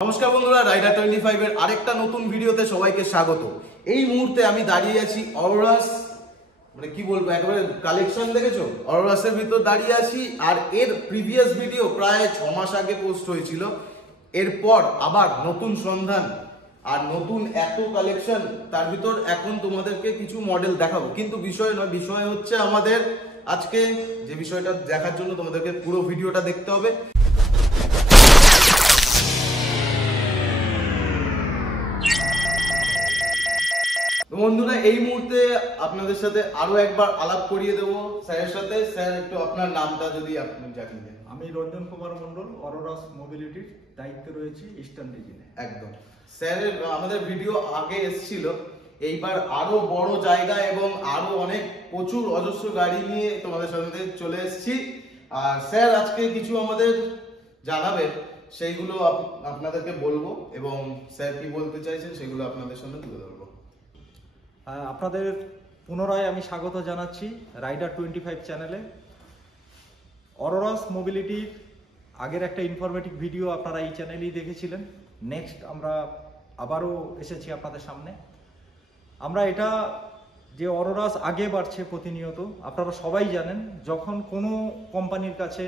নমস্কার বন্ধুরা, রাইডার 25 এর আরেকটা নতুন ভিডিওতে সবাইকে স্বাগত। এই মুহূর্তে আমি দাঁড়িয়ে আছি অরোরাস, মানে কি বলবো, একেবারে কালেকশন দেখেছো, অরোরাসের ভিতর দাঁড়িয়ে আছি। আর এর প্রিভিয়াস ভিডিও প্রায় 6 মাস আগে পোস্ট হয়েছিল। এরপর আবার নতুন সন্ধান আর নতুন এত কালেকশন, তার ভিতর এখন তোমাদেরকে কিছু মডেল দেখাবো। কিন্তু বিষয় নয়, বিষয় হচ্ছে আমাদের আজকে যে বিষয়টা দেখার জন্য তোমাদেরকে পুরো ভিডিওটা দেখতে হবে। বন্ধুরা, এই মুহূর্তে আপনাদের সাথে আরো একবার আলাপ করিয়ে দেবো স্যারের সাথে। স্যার, একটু আপনার নামটা যদি আপনি জানিয়ে দেন। আমি রঞ্জন কুমার মন্ডল, অরোরাস মোবিলিটির দায়িত্বে রয়েছি ইস্টার্ন রিজিয়নে। একদম স্যারের আমাদের ভিডিও আগে এসেছিল। এইবার আরো বড় জায়গা এবং আরো অনেক প্রচুর অজস্র গাড়ি নিয়ে তোমাদের সাথে চলে এসেছি। আর স্যার আজকে কিছু আমাদের জানাবে, সেইগুলো আপনাদেরকে বলবো এবং স্যার কি বলতে চাইছেন সেগুলো আপনাদের সামনে তুলে ধরবো। আপনাদের পুনরায় আমি স্বাগত জানাচ্ছি রাইডার 25 চ্যানেলে। অরোরাস মোবিলিটির আগের একটা ইনফরমেটিভ ভিডিও আপনারা এই চ্যানেলেই দেখেছিলেন। নেক্সট আমরা আবারও এসেছি আপনাদের সামনে। আমরা এটা যে অরোরাস আগে বাড়ছে প্রতিনিয়ত, আপনারা সবাই জানেন। যখন কোনো কোম্পানির কাছে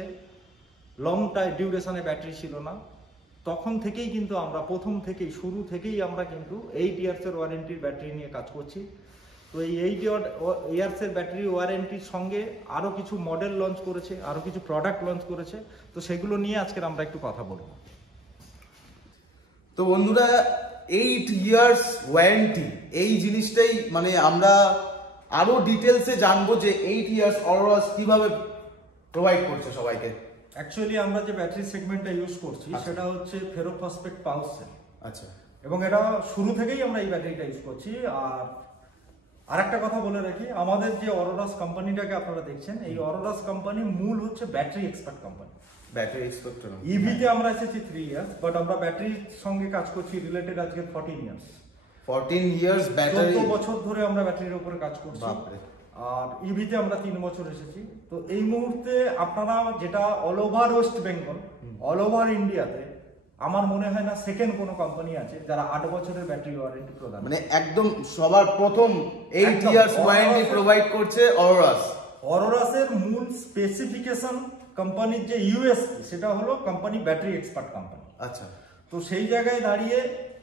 লং টাইম ডিউরেশনে ব্যাটারি ছিল না, তখন থেকেই কিন্তু আমরা প্রথম থেকেই শুরু থেকেই আমরা কিন্তু 8 ইয়ার্সের ওয়ারেন্টির ব্যাটারি নিয়ে কাজ করছি। তো এই 8 ইয়ার্সের ব্যাটারি ওয়ারেন্টির সঙ্গে আরও কিছু মডেল লঞ্চ করেছে, আরও কিছু প্রোডাক্ট লঞ্চ করেছে। তো সেগুলো নিয়ে আজকের আমরা একটু কথা বলবো। তো বন্ধুরা, 8 ইয়ার্স ওয়ারেন্টি এই জিনিসটাই মানে আমরা আরো ডিটেলসে জানবো যে 8 ইয়ার্স অরোরাস কিভাবে প্রোভাইড করছে সবাইকে। অ্যাকচুয়ালি আমরা যে ব্যাটারি সেগমেন্টটা ইউজ করছি সেটা হচ্ছে ফেরোফসফেট পাউচ সেল। আচ্ছা। এবং এটা শুরু থেকেই আমরা এই ব্যাটারিটা ইউজ করছি। আর একটা কথা বলে রাখি, আমাদের যে অরোরাস কোম্পানিটাকে আপনারা দেখছেন, এই অরোরাস কোম্পানি মূল হচ্ছে battery expert company. Battery expert ইভিতে আমরা এসেছি 3 ইয়ার্স, বাট আমরা ব্যাটারির সঙ্গে কাজ করছি রিলেটেড আজকে 14 ইয়ার্স। 14 ইয়ার্স ব্যাটারি, 14 বছর ধরে আমরা ব্যাটারির উপরে কাজ করছি। আর ইভিতে আমরা 3 বছর এসেছি। তো এই মুহূর্তে আপনারা যেটা all over West Bengal, all over ইন্ডিয়াতে আমার মনে হয় না সেকেন্ড কোনো কোম্পানি আছে যারা 8 বছরের ব্যাটারি ওয়ারেন্টি প্রদান, মানে একদম সবার প্রথম 8 ইয়ার্স ওয়ারেন্টি প্রোভাইড করছে অরোরাস। অরোরাসের মূল স্পেসিফিকেশন কোম্পানির যে ইউএসপি, সেটা হলো কোম্পানি ব্যাটারি এক্সপার্ট কোম্পানি। আচ্ছা। তো সেই জায়গায় দাঁড়িয়ে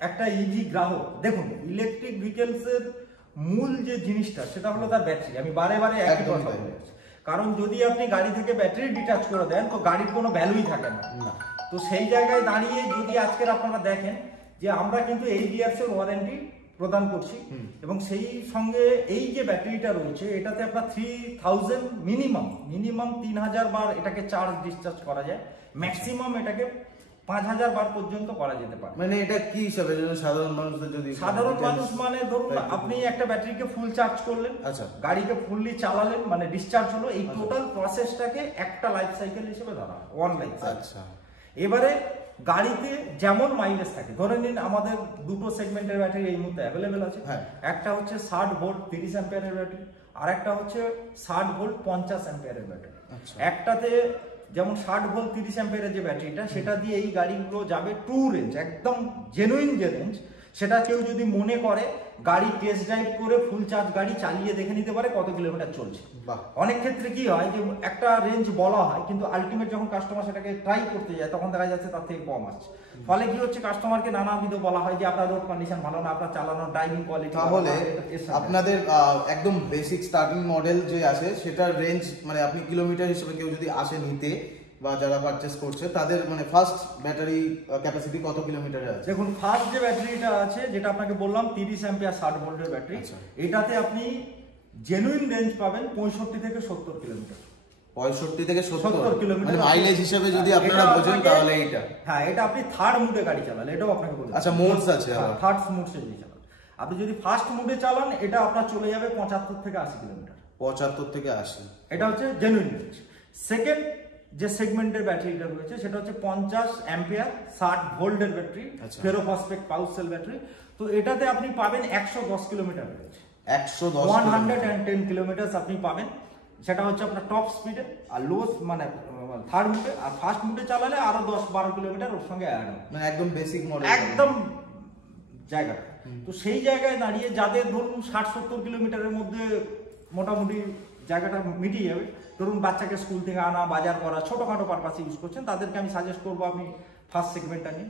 একটা ইভি গ্রাহক, দেখুন ইলেকট্রিক ভেহিকেলসের মূল যে জিনিসটা সেটা হলো তার ব্যাটারি। আমি বারে বারে একই কথা বলছি, কারণ যদি আপনি গাড়ি থেকে ব্যাটারি ডিটাচ করে দেন তো গাড়ির কোনো ভ্যালুই থাকে না। তো সেই জায়গায় দাঁড়িয়ে যদি আজকের আপনারা দেখেন যে আমরা কিন্তু 8 ইয়ার্সের ওয়ারেন্টি প্রদান করছি, এবং সেই সঙ্গে এই যে ব্যাটারিটা রয়েছে এটাতে আপনার 3000 মিনিমাম 3000 বার এটাকে চার্জ ডিসচার্জ করা যায়। ম্যাক্সিমাম এটাকে 5000 বার পর্যন্ত করা যেতে পারে। মানে এটা কি হিসাবে সাধারণ মানুষদের, যদি সাধারণ মানুষ মানে ধরুন আপনি একটা ব্যাটারিকে ফুল চার্জ করলেন, আচ্ছা, গাড়িকে ফুললি চালালেন, মানে ডিসচার্জ হলো, এই টোটাল প্রসেসটাকে একটা লাইফ সাইকেল হিসেবে ধরা হয়, ওয়ান লাইফ সাইকেল। আচ্ছা। এবারে গাড়িতে যেমন মাইলেজ থাকে, ধরে নিন আমাদের দুটো সেগমেন্টের ব্যাটারি এই মুহূর্তে অ্যাভেলেবেল আছে। একটা হচ্ছে 60 ভোল্ট 30 অ্যাম্পিয়ারের ব্যাটারি, আর একটা হচ্ছে 60 ভোল্ট 50 অ্যাম্পিয়ারের ব্যাটারি। একটাতে যেমন 60 ভোল্ট 30 অ্যাম্পিয়ারের যে ব্যাটারিটা, সেটা দিয়ে এই গাড়িগুলো যাবে টু রেঞ্জ, একদম জেনুইন যে রেঞ্জ, সেটা কেউ যদি মনে করে গাড়ি টেস্ট ড্রাইভ করে ফুল চার্জ গাড়ি চালিয়ে দেখে নিতে পারে কত কিলোমিটার চলছে। অনেক ক্ষেত্রে কি হয় যে একটা রেঞ্জ বলা হয়, কিন্তু আলটিমেট যখন কাস্টমার সেটাকে ট্রাই করতে যায় তখন দেখা যাচ্ছে তার থেকে কম আসছে। ফলে কি হচ্ছে, কাস্টমারকে নানাবিধ বলা হয় যে আপনার রোড কন্ডিশন ভালো না, আপনার চালানোর ড্রাইভিং কোয়ালিটি। তাহলে আপনাদের একদম বেসিক স্টার্টিং মডেল যে আছে সেটার রেঞ্জ, মানে আপনি কিলোমিটার হিসেবে কেউ যদি আসে নিতে বা যারা পারচেজ করছে তাদের মানে ফার্স্ট ব্যাটারি ক্যাপাসিটি কত কিলোমিটারে আছে? দেখুন, ফার্স্ট যে ব্যাটারিটা আছে যেটা আপনাকে বললাম 30 অ্যাম্পিয়ার 60 ভোল্টের ব্যাটারি, এটাতে আপনি জেনুইন রেঞ্জ পাবেন 65 থেকে 70 কিলোমিটার। 65 থেকে 70 কিলোমিটার মানে মাইলেজ হিসেবে যদি আপনারা বোঝেন তাহলে এইটা। হ্যাঁ, এটা আপনি থার্ড মুডে গাড়ি চালালে, এটাও আপনাকে বলছি। আচ্ছা, মোডস আছে, থার্ড মুডে যদি চালান, আপনি যদি ফার্স্ট মুডে চালান এটা আপনার চলে যাবে 75 থেকে 80 কিলোমিটার। 75 থেকে 80, এটা হচ্ছে জেনুইন রেঞ্জ। সেকেন্ড যে সেগমেন্টের ব্যাটারিটা রয়েছে সেটা হচ্ছে 50 অ্যাম্পিয়ার 60 ভোল্টের battery, ferrophosphate pouch sell battery. তো এটাতে আপনি পাবেন 110 কিলোমিটার রেঞ্জ, 110 কিলোমিটার আপনি পাবেন। সেটা হচ্ছে আপনার টপ স্পিডে। আর লো মানে থার্ড মুডে, আর ফার্স্ট মুডে চালালে আরো 10-12 কিলোমিটার ওর সঙ্গে অ্যাড হবে, মানে একদম বেসিক মডেল একদম জায়গা। তো সেই জায়গায় দাঁড়িয়ে যাদের ধরুন 60-70 কিলোমিটারের মধ্যে মোটামুটি জায়গাটা মিটিয়ে যাবে, ধরুন বাচ্চাকে স্কুল থেকে আনা, বাজার করা, ছোটখাটো পারপাসে ইউজ করছেন, তাদেরকে আমি সাজেস্ট করবো আপনি ফার্স্ট সেগমেন্টটা নিন।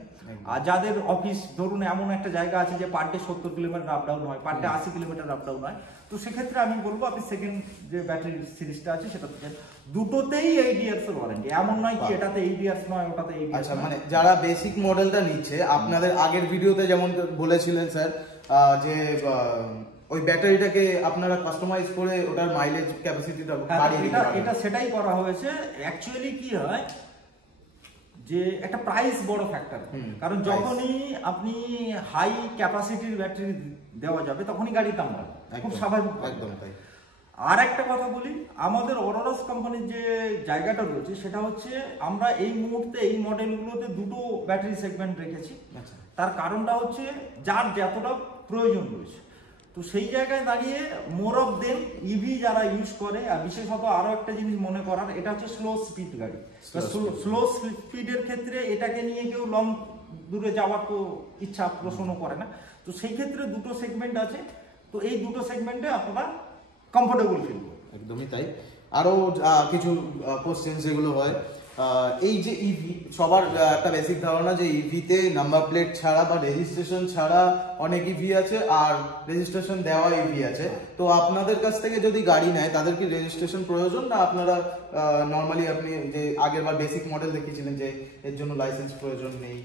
আর যাদের অফিস ধরুন এমন একটা জায়গা আছে যে per day 70 kilometre up down হয়, per day 80 kilometre up down হয়, তো সেক্ষেত্রে আমি বলবো আপনি সেকেন্ড যে ব্যাটারি সিরিজটা আছে সেটা থেকে, দুটোতেই 8 ইয়ার্স এর ওয়ারেন্টি, এমন নয় কি এটাতে 8 ইয়ার্স নয় ওটাতে 8 ইয়ার্স। আচ্ছা, মানে যারা বেসিক মডেলটা নিচ্ছে, আপনাদের আগের ভিডিওতে যেমন বলেছিলেন স্যার যে ওই ব্যাটারিটাকে আপনারা কাস্টমাইজ করে ওটার মাইলেজ ক্যাপাসিটিটা বাড়িয়ে দিতে পারবেন। এটা সেটাই করা হয়েছে। অ্যাকচুয়ালি কি হয় যে একটা প্রাইস বড় ফ্যাক্টর, কারণ যখনই আপনি হাই ক্যাপাসিটির ব্যাটারি দেওয়া যাবে তখনই গাড়ির দাম বাড়বে, খুব স্বাভাবিক। একদম তাই। আর একটা কথা বলি, আমাদের অরোরাস কোম্পানির যে জায়গাটা রয়েছে সেটা হচ্ছে আমরা এই মুহূর্তে এই মডেলগুলোতে দুটো ব্যাটারি সেগমেন্ট রেখেছি। তার কারণটা হচ্ছে যার যতটা প্রয়োজন রয়েছে, তো সেই জায়গায় দাঁড়িয়ে মোর অফ দেম ইভি যারা ইউজ করে, আর বিশেষত আরো একটা জিনিস মনে করার, এটা হচ্ছে স্লো স্পিড গাড়ি। স্লো স্পিডের ক্ষেত্রে এটাকে নিয়ে কেউ লং দূরে যাওয়ার তো ইচ্ছা পোষণ করে না, তো সেই ক্ষেত্রে দুটো সেগমেন্ট আছে, তো এই দুটো সেগমেন্টে আপনারা কমফোর্টেবল ফিল করবেন। একদমই তাই। আরো কিছু কোশ্চেন যেগুলো হয়, এই যে ইভি, সবার একটা বেসিক ধারণা যে ইভিতে নাম্বার প্লেট ছাড়া বা রেজিস্ট্রেশন ছাড়া অনেক ইভি আছে, আর রেজিস্ট্রেশন দেওয়া ইভি আছে। তো আপনাদের কাছ থেকে যদি গাড়ি নেয় তাদের কি রেজিস্ট্রেশন প্রয়োজন, না আপনারা নর্মালি আপনি যে আগের বার বেসিক মডেল দেখিয়েছিলেন যে এর জন্য লাইসেন্স প্রয়োজন নেই?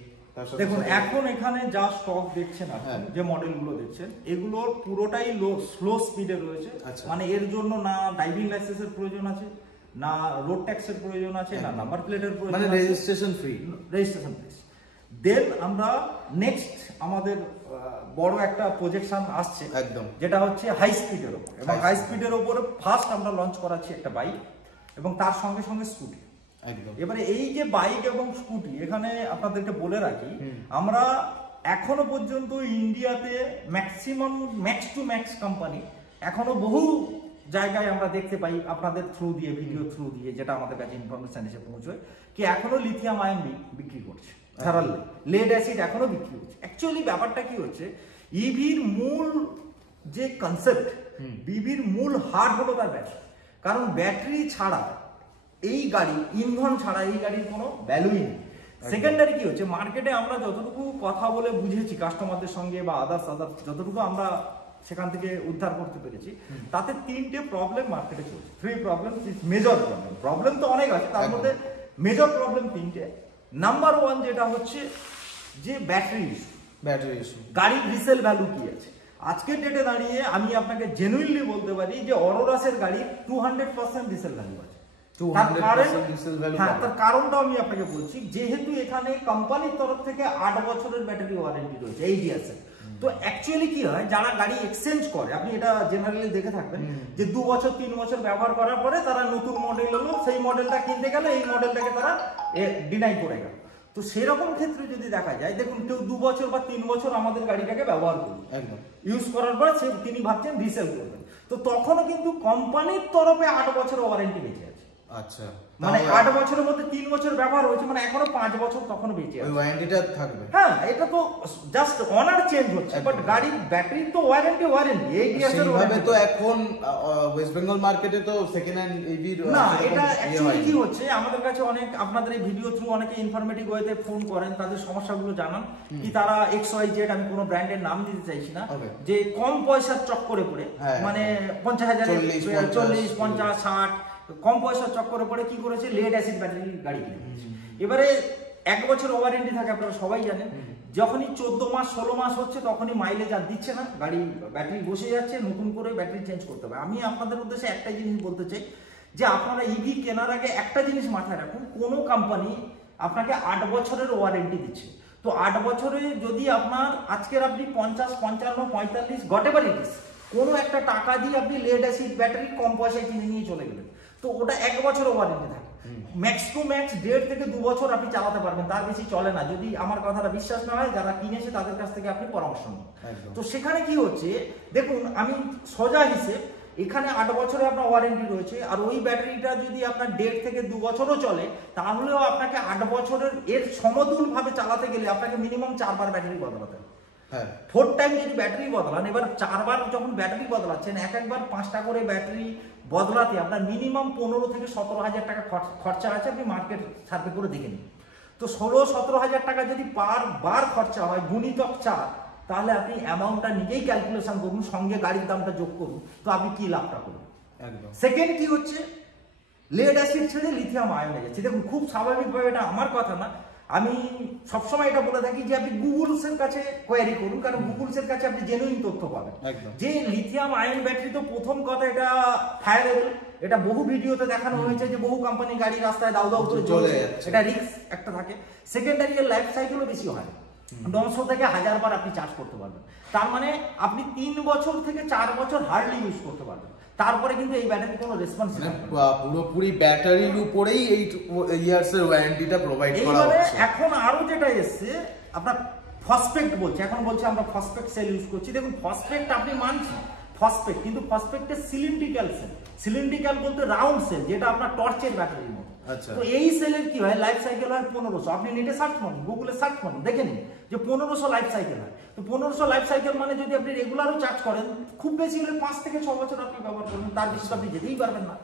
দেখুন এখন এখানে যা স্টক দেখছেন আপনি, যে মডেলগুলো দেখছেন, এগুলোর পুরোটাই স্লো স্পিডে রয়েছে। মানে এর জন্য না ড্রাইভিং লাইসেন্সের প্রয়োজন আছে, না রোড ট্যাক্সের প্রয়োজন আছে, না নাম্বার প্লেটের প্রয়োজন, মানে registration free. Registration free. Then আমরা নেক্সট আমাদের বড় একটা প্রজেকশন আসছে একদম, যেটা হচ্ছে হাই স্পিডের উপর, এবং হাই স্পিডের উপরে ফার্স্ট আমরা লঞ্চ করাচ্ছি একটা বাইক, এবং তার সঙ্গে সঙ্গে স্কুটি। এবারে এই যে বাইক এবং স্কুটি, এখানে আপনাদেরকে বলে রাখি, আমরা এখনো পর্যন্ত ইন্ডিয়াতে maximum max to max company এখনো বহু জায়গায় আমরা দেখতে পাই আপনাদের থ্রু দিয়ে, ভিডিও থ্রু দিয়ে, যেটা আমাদের কাছে ইনফরমেশন এসে পৌঁছয়, কি এখনো লিথিয়াম আয়ন বিক্রি করছে, লেড অ্যাসিড এখনো বিক্রি করছে। অ্যাকচুয়ালি ব্যাপারটা কি হচ্ছে, ইভির মূল যে কনসেপ্ট, ইভির মূল হার্ট হলো তার ব্যাটারি। কারণ ব্যাটারি ছাড়া এই গাড়ি, ইন্ধন ছাড়া এই গাড়ির কোনো ভ্যালুই নেই। সেকেন্ডারি কি হচ্ছে, মার্কেটে আমরা যতটুকু কথা বলে বুঝেছি কাস্টমারদের সঙ্গে বা আদার্স যতটুকু আমরা সেখান থেকে উদ্ধার করতে পেরেছি, তাতে 3টে প্রবলেম মার্কেটে চলছে। 3 প্রবলেম, মেজর প্রবলেম। প্রবলেম তো অনেক আছে, তার মধ্যে মেজর প্রবলেম 3টে। নাম্বার 1 যেটা হচ্ছে যে ব্যাটারি ইস্যু, গাড়ির রিসেল ভ্যালু কি আছে। আজকের ডেটে দাঁড়িয়ে আমি আপনাকে জেনুইনলি বলতে পারি যে অরোরাসের গাড়ির 200% রিসেল ভ্যালু আছে। তার কারণটা আমি আপনাকে বলছি, যেহেতু এখানে কোম্পানির তরফ থেকে 8 বছরের ব্যাটারি ওয়ারেন্টি রয়েছে, 8 ইয়ার্সের। তো অ্যাকচুয়ালি কি হয়, যারা গাড়ি এক্সচেঞ্জ করে, আপনি এটা জেনারেলি দেখে থাকবেন যে 2 বছর 3 বছর ব্যবহার করার পরে তারা নতুন মডেল হলো, সেই মডেলটা কিনতে গেলে এই মডেলটাকে তারা ডিনাই করে গেল। তো সেরকম ক্ষেত্রে যদি দেখা যায়, দেখুন কেউ 2 বছর বা 3 বছর আমাদের গাড়িটাকে ব্যবহার করবে, ইউজ করার পরে তিনি ভাবছেন রিসেল করবেন, তো তখনও কিন্তু কোম্পানির তরফে 8 বছরের ওয়ারেন্টি বেঁচে আছে। আচ্ছা, মানে 8 বছরের মধ্যে 3 বছর ব্যবহার হয়েছে, মানে এখনো 5 বছর তখনো বেঁচে আছে, ওই ওয়ারেন্টিটা থাকবে। হ্যাঁ, এটা তো জাস্ট অনার চেঞ্জ হচ্ছে, বাট গাড়ির ব্যাটারি তো ওয়ারেন্টি 8 ইয়ার্সের ওয়ারেন্টি। তো এখন ওয়েস্ট বেঙ্গল মার্কেটে তো সেকেন্ড হ্যান্ড ইভির না, এটা অ্যাকচুয়ালি কি হচ্ছে, আমাদের কাছে অনেক আপনাদের এই ভিডিও থ্রু অনেকে ইনফরমেটিভ ওয়েতে ফোন করেন, তাদের সমস্যাগুলো জানান, কি তারা XYZ, আমি কোনো ব্র্যান্ডের নাম দিতে চাইছি না, যে কম পয়সার চক্করে পড়ে, মানে 50,000, 40, 50, 60 কম পয়সার চক্করে পড়ে কি করেছে, লেড অ্যাসিড ব্যাটারি গাড়ি কিনে নিয়েছে। এবারে 1 বছর ওয়ারেন্টি থাকে, আপনারা সবাই জানেন। যখনই 14 মাস 16 মাস হচ্ছে, তখনই মাইলেজ আর দিচ্ছে না, গাড়ি ব্যাটারি বসে যাচ্ছে, নতুন করে ব্যাটারি চেঞ্জ করতে হবে। আমি আপনাদের উদ্দেশ্যে একটা জিনিস বলতে চাই, যে আপনারা ইভি কেনার আগে একটা জিনিস মাথায় রাখুন, কোনো কোম্পানি আপনাকে 8 বছরের ওয়ারেন্টি দিচ্ছে, তো 8 বছরে যদি আপনার আজকের আপনি 50, 55, 45 গটেভার ইট ইজ, কোনো একটা টাকা দিয়ে আপনি লেড অ্যাসিড ব্যাটারি কম পয়সায় কিনে নিয়ে চলে গেলেন, তো ওটা 1 বছরের ওয়ারেন্টি থাকে। ম্যাক্স টু ম্যাক্স 1.5 থেকে 2 বছর আপনি চালাতে পারবেন, তার বেশি চলে না। যদি আমার কথাটা বিশ্বাস না হয়, যারা কিনেছে তাদের কাছ থেকে আপনি পরামর্শ নিন। তো সেখানে কি হচ্ছে, দেখুন আমি সোজা হিসেব, এখানে 8 বছরে আপনার ওয়ারেন্টি রয়েছে। আর ওই ব্যাটারিটা যদি আপনার 1.5 থেকে 2 বছরও চলে, তাহলেও আপনাকে 8 বছরের এর সমতুল ভাবে চালাতে গেলে আপনাকে মিনিমাম 4 বার ব্যাটারি বদলাতে হবে। হ্যাঁ, 4 টাইম যদি ব্যাটারি বদলান, এবার 4 বার যখন ব্যাটারি বদলাচ্ছেন, একবার 5টা করে ব্যাটারি বদলাতে আপনার মিনিমাম 15 থেকে 17,000 টাকা খরচা আছে। আপনি মার্কেট সার্ভে করে দেখে নিন। তো 16-17,000 টাকা যদি পার বার খরচা হয় গুণিতক 4, তাহলে আপনি অ্যামাউন্টটা নিজেই ক্যালকুলেশন করুন, সঙ্গে গাড়ির দামটা যোগ করুন, তো আপনি কি লাভটা করুন। একদম। সেকেন্ড কি হচ্ছে, লেড অ্যাসিড ছেড়ে লিথিয়াম আয়নে যাচ্ছে। দেখুন খুব স্বাভাবিকভাবে, এটা আমার কথা না, আমি সবসময় এটা বলে থাকি যে আপনি গুগলসের কাছে কোয়ারি করুন, কারণ গুগলসের কাছে আপনি জেনুইন তথ্য পাবেন। যে লিথিয়াম আয়ন ব্যাটারি, তো প্রথম কথা এটা ফায়ারেবল, এটা বহু ভিডিওতে দেখানো হয়েছে যে বহু কোম্পানি গাড়ি রাস্তায় দাউ দাউ করে চলে যাচ্ছে, এটা রিস্ক একটা থাকে। সেকেন্ডারি এর লাইফ সাইকেলও বেশি হয়, 900 থেকে 1000 বার আপনি চার্জ করতে পারবেন। তার মানে আপনি 3 বছর থেকে 4 বছর হার্ডলি ইউজ করতে পারবেন, তারপরে কিন্তু এই ব্যাটারি কোনো রেসপন্স নেই। পুরোপুরি ব্যাটারির উপরেই 8 ইয়ার্স এর ওয়ারেন্টিটা প্রোভাইড করা হচ্ছে। এখন আরো যেটা এসছে, আপনার ফসফেক্ট বলছে, এখন বলছে আমরা ফসফেক্ট সেল ইউজ করছি। দেখুন ফসফেক্ট আপনি মানছি ফসফেক্ট, কিন্তু ফসফেক্টের সিলিন্ড্রিক্যাল সেল, সিলিন্ড্রিক্যাল বলতে রাউন্ড সেল, যেটা আপনার টর্চের ব্যাটারির মতো। তো এই সেলের কি হয়, লাইফ সাইকেল হয় 1500। আপনি নেটে সার্চ করুন, গুগলে সার্চ করুন, দেখে নিন যে 1500 লাইফ সাইকেল হয়। তো 1500 লাইফ সাইকেল মানে যদি আপনি রেগুলারও চার্জ করেন, খুব বেশি হলে 5 থেকে 6 বছর আপনি ব্যবহার করবেন, তার বেশি তো আপনি যেতেই পারবেন না।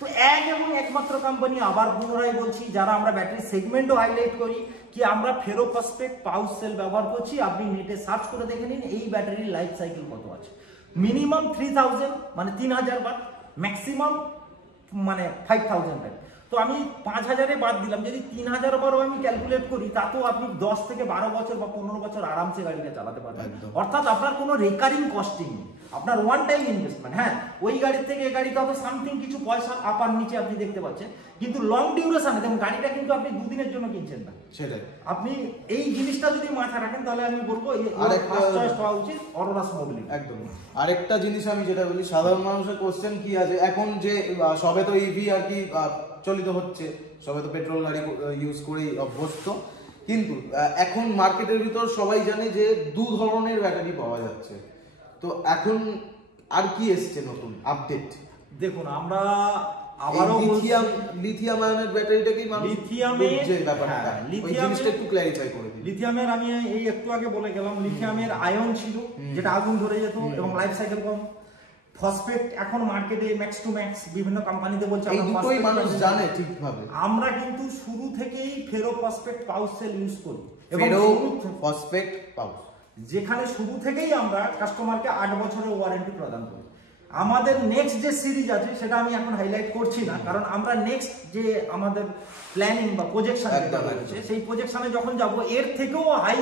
তো এক এবং একমাত্র কোম্পানি, আবার পুনরায় বলছি, যারা আমরা ব্যাটারি সেগমেন্টও হাইলাইট করি, কি আমরা ফেরোফসফেট পাউচ সেল ব্যবহার করছি। আপনি নেটে সার্চ করে দেখে নিন এই ব্যাটারির লাইফ সাইকেল কত আছে। মিনিমাম 3000 মানে 3000 বার, ম্যাক্সিমাম মানে 5000 বার। তো আমি 5000-এ বাদ দিলাম, যদি 3000 বারও আমি ক্যালকুলেট করি, তাতেও আপনি 10 থেকে 12 বছর বা 15 বছর আরামসে গাড়িটা চালাতে পারবেন। অর্থাৎ আপনার কোনো রেকারিং কস্টিং নেই, আপনার ওয়ান টাইম ইনভেস্টমেন্ট। হ্যাঁ, ওই গাড়ির থেকে এই গাড়িতে হয়তো সামথিং কিছু পয়সা আপার নিচে আপনি দেখতে পাচ্ছেন, কিন্তু লং ডিউরেশনে দেখুন গাড়িটা কিন্তু আপনি 2 দিনের জন্য কিনছেন না। সেটাই, আপনি এই জিনিসটা যদি মাথায় রাখেন, তাহলে আমি বলবো ফার্স্ট চয়েস হওয়া উচিত অরোরাস মোবিলিটি। একদম। আরেকটা জিনিস আমি যেটা বলি, সাধারণ মানুষের কোশ্চেন কি আছে, এখন যে সবে তো ইভি আর কি চলিত হচ্ছে, সবে তো পেট্রোল গাড়ি ইউজ করেই অভ্যস্ত, কিন্তু এখন মার্কেটের ভিতর সবাই জানে যে 2 ধরনের ব্যাটারি পাওয়া যাচ্ছে। তো এখন আর কি এসছে নতুন আপডেট? দেখুন আমরা আবারও লিথিয়াম আয়নের ব্যাটারিটা কি মানুষ লিথিয়ামের যে ব্যাপারটা, ওই জিনিসটা একটু ক্ল্যারিফাই করে দিন। লিথিয়ামের আমি এই একটু আগে বলে গেলাম, লিথিয়ামের আয়ন ছিল যেটা আগুন ধরে যেত এবং লাইফ সাইকেল কম। ফসফেট এখন মার্কেটে ম্যাক্স টু ম্যাক্স বিভিন্ন কোম্পানিতে বলছে, এই দুটোই মানুষ জানে ঠিকভাবে। আমরা কিন্তু শুরু থেকেই ফেরোফসফেট পাউচ সেল ইউজ করি, এবং ফসফেট পাউচ, যেখানে শুরু থেকেই আমরা কাস্টমারকে 8 বছরের ওয়ারেন্টি প্রদান করি। আমাদের নেক্সট যে সিরিজ আছে সেটা আমি এখন হাইলাইট করছি না, কারণ আমরা নেক্সট যে আমাদের প্ল্যানিং বা প্রজেকশন যেটা রয়েছে, সেই প্রজেকশনে যখন যাব, এর থেকেও হাই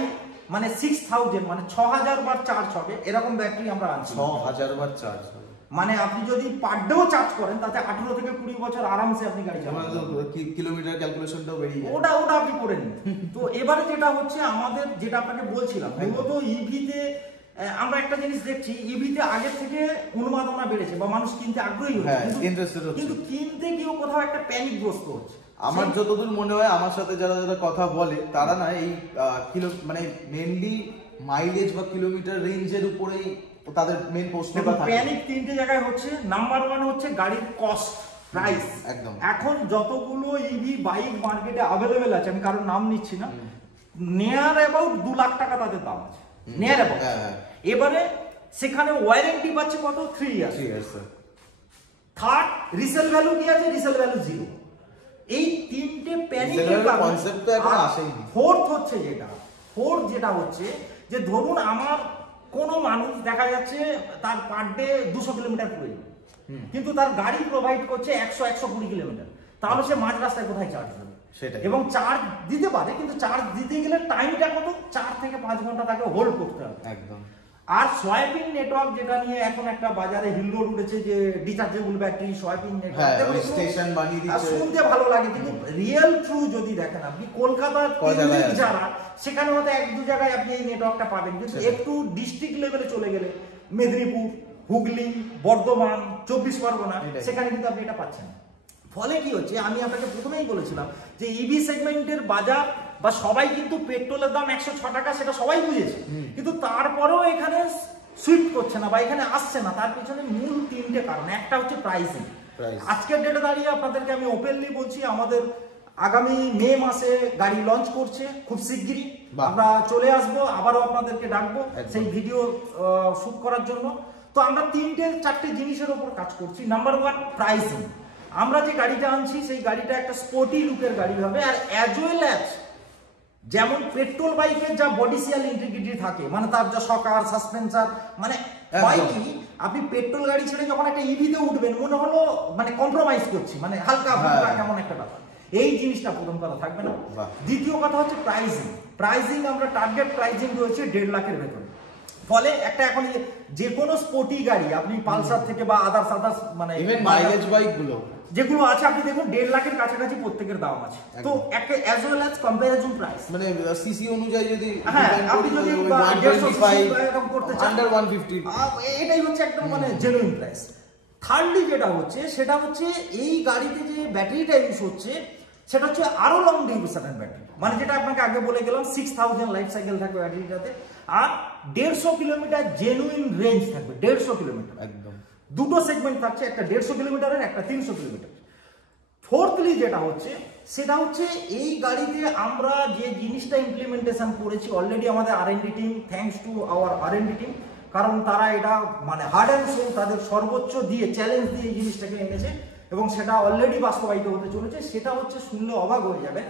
মানে 6000 মানে 6000 বার চার্জ হবে এরকম ব্যাটারি আমরা আনছি। 6000 বার চার্জ হবে মানে আপনি যদি পার ডেও চার্জ করেন, তাতে 18 থেকে 20 বছর আরামসে আপনি গাড়ি চালাতে পারবেন। কিলোমিটার ক্যালকুলেশনটাও বেরিয়ে যায়, ওটা আপনি করে নিন। তো এবারে যেটা হচ্ছে আমাদের, যেটা আপনাকে বলছিলাম, মূলত ইভিতে আমরা একটা জিনিস দেখছি, ইভিতে আগের থেকে উন্মাদনা বেড়েছে বা মানুষ কিনতে আগ্রহী হচ্ছে, কিন্তু কিনতে গিয়েও কোথাও একটা প্যানিকগ্রস্ত হচ্ছে। আমার যতদূর মনে হয়, আমার সাথে যারা যারা কথা বলে, তারা না এই মানে মেইনলি মাইলেজ বা কিলোমিটার রেঞ্জের উপরেই তাদের মেইন প্রশ্নটা থাকে। প্যানিক 3টে জায়গায় হচ্ছে। নাম্বার 1 হচ্ছে গাড়ির কস্ট, প্রাইস। একদম। এখন যতগুলো ইভি বাইক মার্কেটে अवेलेबल আছে, আমি কারোর নাম নিচ্ছি না, নিয়ার অ্যাবাউট 2 লাখ টাকা তাদের দাম আছে, নিয়ার অ্যাবাউট। এবারে সেখানে ওয়ারেন্টি পাচ্ছে কত? 3 ইয়ার্স। থার্ড, রিসেল ভ্যালু কি আছে? Resale value 0। এই 3টে প্যানিকের কনসেপ্ট তো এখন আসেনি। ফোর্থ যেটা হচ্ছে যে ধরুন আমার কোনো মানুষ দেখা যাচ্ছে তার পার ডে 200 কিলোমিটার করে, কিন্তু তার গাড়ি প্রোভাইড করছে 100-120 কিলোমিটার, তাহলে সে মাঝ রাস্তায় কোথায় চার্জ দেবে? সেটাই। এবং চার্জ দিতে পারে, কিন্তু চার্জ দিতে গেলে টাইমটা কত? 4 থেকে 5 ঘন্টা তাকে হোল্ড করতে হবে। একদম। আর সোয়াইপিং নেটওয়ার্ক, যেটা নিয়ে এখন একটা বাজারে হিলডোর উঠেছে যে ডিচার্জেবল ব্যাটারি সোয়াইপিং নেটওয়ার্ক, স্টেশন বানিয়ে দিচ্ছে, শুনতে ভালো লাগে, কিন্তু রিয়েল ট্রু যদি দেখেন আপনি, কলকাতার যারা, সেখানে হয়তো 1-2 জায়গায় আপনি এই নেটওয়ার্কটা পাবেন, কিন্তু একটু ডিস্ট্রিক্ট লেভেলে চলে গেলে, মেদিনীপুর, হুগলি, বর্ধমান, 24 পরগনা, সেখানে কিন্তু আপনি এটা পাচ্ছেন। ফলে কি হচ্ছে, আমি আপনাকে প্রথমেই বলেছিলাম যে ইভি সেগমেন্টের বাজার বা সবাই কিন্তু পেট্রোলের দাম 106 টাকা, সেটা সবাই বুঝেছে, কিন্তু তারপরেও এখানে সুইট করছে না বা এখানে আসছে না, তার পিছনে মূল 3টে কারণ। একটা হচ্ছে প্রাইসিং। আজকের ডেটে দাঁড়িয়ে আপনাদেরকে আমি ওপেনলি বলছি, আমাদের আগামী মে মাসে গাড়ি লঞ্চ করছে খুব শিগগিরই। আমরা চলে আসবো, আবারও আপনাদেরকে ডাকবো সেই ভিডিও শুট করার জন্য। তো আমরা 3-4টে জিনিসের উপর কাজ করছি। Number 1 pricing. আমরা যে গাড়িটা আনছি সেই গাড়িটা একটা স্পোর্টি লুকের গাড়ি হবে, আর অ্যাজ ওয়েল অ্যাজ যেমন পেট্রোল বাইকের যা বডিসিয়াল ইন্টিগ্রিটি থাকে, মানে তার যা শকার, সাসপেন্সার, মানে হয় কি আপনি পেট্রোল গাড়ি ছেড়ে যখন একটা ইভিতে উঠবেন মনে হলো মানে কম্প্রোমাইজ করছি, মানে হালকা হালকা কেমন একটা ব্যাপার। এই জিনিসটা প্রথম কথা থাকবে না। দ্বিতীয় কথা হচ্ছে প্রাইসিং। প্রাইসিং আমরা টার্গেট প্রাইসিং রয়েছে 1.5 লাখের ভেতরে। ফলে একটা এখন যে কোনো স্পোর্টি গাড়ি আপনি পালসার থেকে বা আদার্স মানে ইভেন মাইলেজ বাইক গুলো যেগুলো আছে আপনি দেখুন 1.5 লাখের কাছাকাছি প্রত্যেকের দাম আছে। তো একটা as well as comparison price, মানে সিসি অনুযায়ী যদি আপনি যদি 125 এরকম করতে চান আন্ডার 150, এটাই হচ্ছে একদম মানে জেনুইন প্রাইস। থার্ডলি যেটা হচ্ছে সেটা হচ্ছে এই গাড়িতে যে ব্যাটারিটা ইউজ হচ্ছে সেটা হচ্ছে আরো লং ডিউরেশনের ব্যাটারি, মানে যেটা আপনাকে আগে বলে গেলাম 6000 লাইফ সাইকেল থাকবে ব্যাটারিটাতে, আর 150 কিলোমিটার জেনুইন রেঞ্জ থাকবে। 150 কিলোমিটার একদম। দুটো সেগমেন্ট থাকছে, একটা 150 কিলোমিটারের, একটা 300 কিলোমিটার। ফোর্থলি যেটা হচ্ছে সেটা হচ্ছে এই গাড়িতে আমরা যে জিনিসটা ইমপ্লিমেন্টেশন করেছি অলরেডি আমাদের R&D team, thanks to our R&D team, কারণ তারা এটা মানে হার্ড অ্যান্ড সোল তাদের সর্বোচ্চ দিয়ে চ্যালেঞ্জ দিয়ে এই জিনিসটাকে এনেছে এবং সেটা অলরেডি বাস্তবায়িত হতে চলেছে। সেটা হচ্ছে শুনলে অবাক হয়ে যাবে,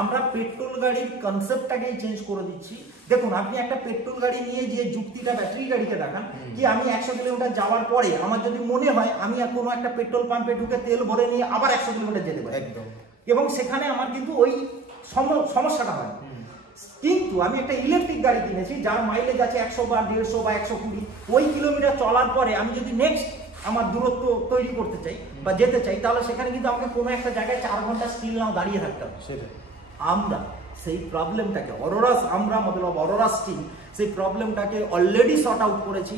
আমরা পেট্রোল গাড়ির কনসেপ্টটাকেই চেঞ্জ করে দিচ্ছি। দেখুন আপনি একটা পেট্রোল গাড়ি নিয়ে যে যুক্তিটা ব্যাটারি গাড়িকে দেখান কি আমি 100 কিলোমিটার যাওয়ার পরে আমার যদি মনে হয় আমি কোনো একটা পেট্রোল পাম্পে ঢুকে তেল ভরে নিয়ে আবার 100 কিলোমিটার যেতে পারি একদম, এবং সেখানে আমার কিন্তু ওই সমস্যাটা হয়। কিন্তু আমি একটা ইলেকট্রিক গাড়ি কিনেছি যার মাইলেজ আছে 100 বা 150 বা 120, ওই কিলোমিটার চলার পরে আমি যদি নেক্সট আমার দূরত্ব তৈরি করতে চাই বা যেতে চাই, তাহলে সেখানে কিন্তু আমাকে কোনো একটা জায়গায় 4 ঘন্টা স্টিল নাও দাঁড়িয়ে থাকতে হবে। সেটাই আমরা সেই প্রবলেমটাকে অরোরাস টিম সেই প্রবলেমটাকে অলরেডি সর্ট আউট করেছি।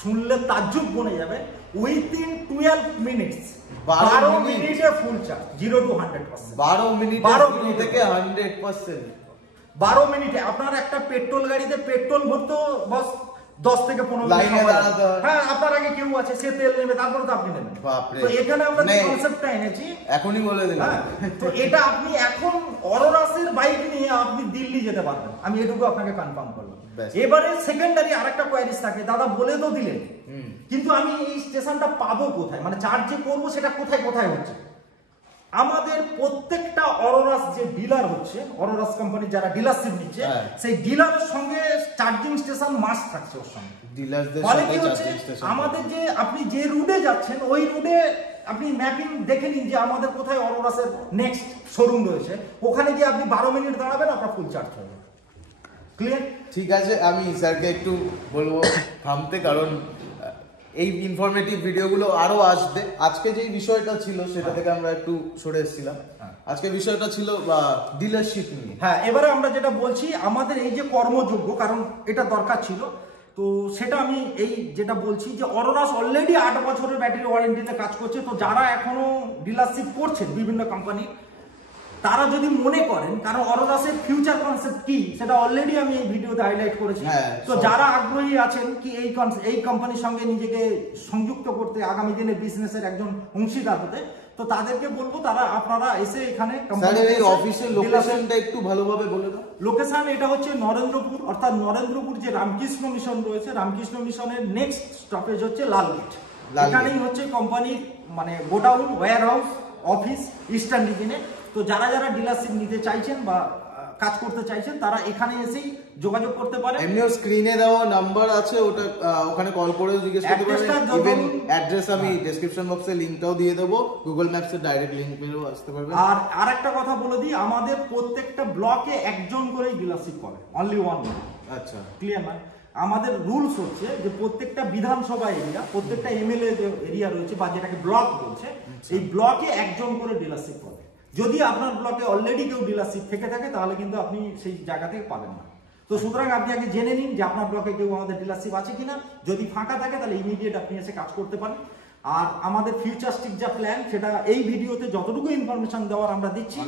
শুনলে তাজ্জুব বনে যাবে, উইথিন 12 মিনিটস 12 মিনিটে ফুল চার্জ 0 to 100%। 12 মিনিট থেকে 100%। 12 মিনিটে আপনার একটা পেট্রোল গাড়িতে পেট্রোল ভরতে বস 10 থেকে 15 মিনিট দাঁড়াতে হয়। হ্যাঁ, আপনার আগে কেউ আছে, সে তেল নেবে, তারপরে তো আপনি নেবেন। তো এখানে আমরা যে কনসেপ্টটা এনেছি এখনই বলে দিলাম, তো এটা আপনি এখন অরোরাসের বাইক নিয়ে আপনি দিল্লি যেতে পারবেন, আমি এটুকু আপনাকে কনফার্ম করলাম। এবারে সেকেন্ডারি আরেকটা কোয়ারিজ থাকে, দাদা বলে তো দিলেন, কিন্তু আমি এই স্টেশনটা পাবো কোথায়, মানে চার্জ যে করবো সেটা কোথায় কোথায় হচ্ছে। আমাদের প্রত্যেকটা অরোরাস যে ডিলার হচ্ছে, অরোরাস কোম্পানি যারা ডিলারশিপ নিচ্ছে, সেই ডিলারের সঙ্গে চার্জিং স্টেশন মাস্ট থাকছে ওর সঙ্গে। ডিলারদের সাথে চার্জিং স্টেশন আমাদের যে আপনি যে রুটে যাচ্ছেন ওই রুটে আপনি ম্যাপিং দেখে নিন যে আমাদের কোথায় অরোরাসের নেক্সট শোরুম রয়েছে, ওখানে গিয়ে আপনি 12 মিনিট দাঁড়াবেন, আপনার ফুল চার্জ হবে। ক্লিয়ার? ঠিক আছে, আমি স্যারকে একটু বলবো থামতে, কারণ এই ইনফরমেটিভ ভিডিওগুলো আরো আসবে। আজকে যে বিষয়টা ছিল সেটা থেকে আমরা একটু সরে এসেছিলাম। আজকে বিষয়টা ছিল ডিলারশিপ নিয়ে। হ্যাঁ, এবারে আমরা যেটা বলছি আমাদের এই যে কর্মযোগ্য, কারণ এটা দরকার ছিল, তো সেটা আমি এই যেটা বলছি যে অরোরাস অলরেডি 8 বছরের ব্যাটারি ওয়ারেন্টিতে কাজ করছে। তো যারা এখনো ডিলারশিপ করছেন বিভিন্ন কোম্পানি, তারা যদি মনে করেন, কারণ অরোরাসের ফিউচার কনসেপ্ট কি সেটা অলরেডি আমি এই ভিডিওতে হাইলাইট করেছি। তো যারা আগ্রহী আছেন কি এই কোম্পানির সঙ্গে নিজেকে সংযুক্ত করতে, আগামী দিনে বিজনেসের একজন অংশীদার হতে, তো তাদেরকে বলবো আপনারা এসে এখানে অফিসের লোকেশনটা একটু ভালোভাবে বলে দাও। লোকেশন এটা হচ্ছে নরেন্দ্রপুর, অর্থাৎ নরেন্দ্রপুর যে রামকৃষ্ণ মিশন রয়েছে, রামকৃষ্ণ মিশনের নেক্সট স্টপেজ হচ্ছে লালগেট। এখানেই হচ্ছে কোম্পানির মানে godown, warehouse, office eastern রিজনে। তো যারা যারা ডিলারশিপ নিতে চাইছেন বা কাজ করতে চাইছেন তারা এখানে এসেই যোগাযোগ করতে পারেন। এমনিও স্ক্রিনে দেওয়া নাম্বার আছে, ওটা ওখানে কল করে জিজ্ঞেস করতে পারেন। ইভেন অ্যাড্রেস আমি ডেসক্রিপশন বক্সে লিংকটাও দিয়ে দেবো, গুগল ম্যাপসে ডাইরেক্ট লিংক পেলেও আসতে পারবেন। আর আরেকটা কথা বলে দিই, আমাদের প্রত্যেকটা ব্লকে একজন করেই ডিলারশিপ করে, অনলি ওয়ান। আচ্ছা, ক্লিয়ার না? আমাদের রুলস হচ্ছে যে প্রত্যেকটা বিধানসভা এরিয়া, প্রত্যেকটা এমএলএ যে এরিয়া রয়েছে বা যেটাকে ব্লক বলছে, এই ব্লকে একজন করে ডিলারশিপ করে। যদি আপনার ব্লকে অলরেডি কেউ ডিলারশিপ থেকে থাকে তাহলে কিন্তু আপনি সেই জায়গা থেকে পাবেন না। তো সুতরাং আপনি আগে জেনে নিন যে আপনার ব্লকে কেউ আমাদের ডিলারশিপ আছে কিনা। যদি ফাঁকা থাকে তাহলে ইমিডিয়েট আপনি এসে কাজ করতে পারেন। আর আমাদের ফিউচারিস্টিক যা প্ল্যান সেটা এই ভিডিওতে যতটুকু ইনফরমেশন দেওয়ার আমরা দিচ্ছি,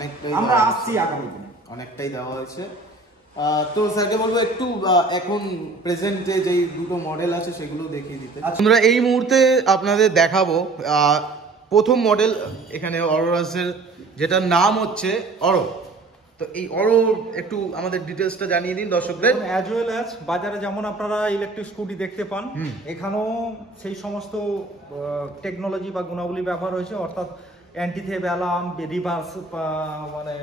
আমরা আসছি আগামী দিনে। অনেকটাই দেওয়া হয়েছে। তো স্যারকে বলবো একটু এখন প্রেজেন্টে যেই দুটো মডেল আছে সেগুলো দেখিয়ে দিতে। আমরা এই মুহূর্তে আপনাদের দেখাবো প্রথম মডেল এখানে অরোরাসের, যেটার নাম হচ্ছে অরো। তো এই অরো একটু আমাদের ডিটেলসটা জানিয়ে দিন দর্শকদের। অ্যাজ ওয়েল অ্যাজ বাজারে যেমন আপনারা ইলেকট্রিক স্কুটি দেখতে পান, এখানেও সেই সমস্ত টেকনোলজি বা গুণাবলী ব্যবহার হয়েছে, অর্থাৎ অ্যান্টি থেভ অ্যালার্ম, রিভার্স মানে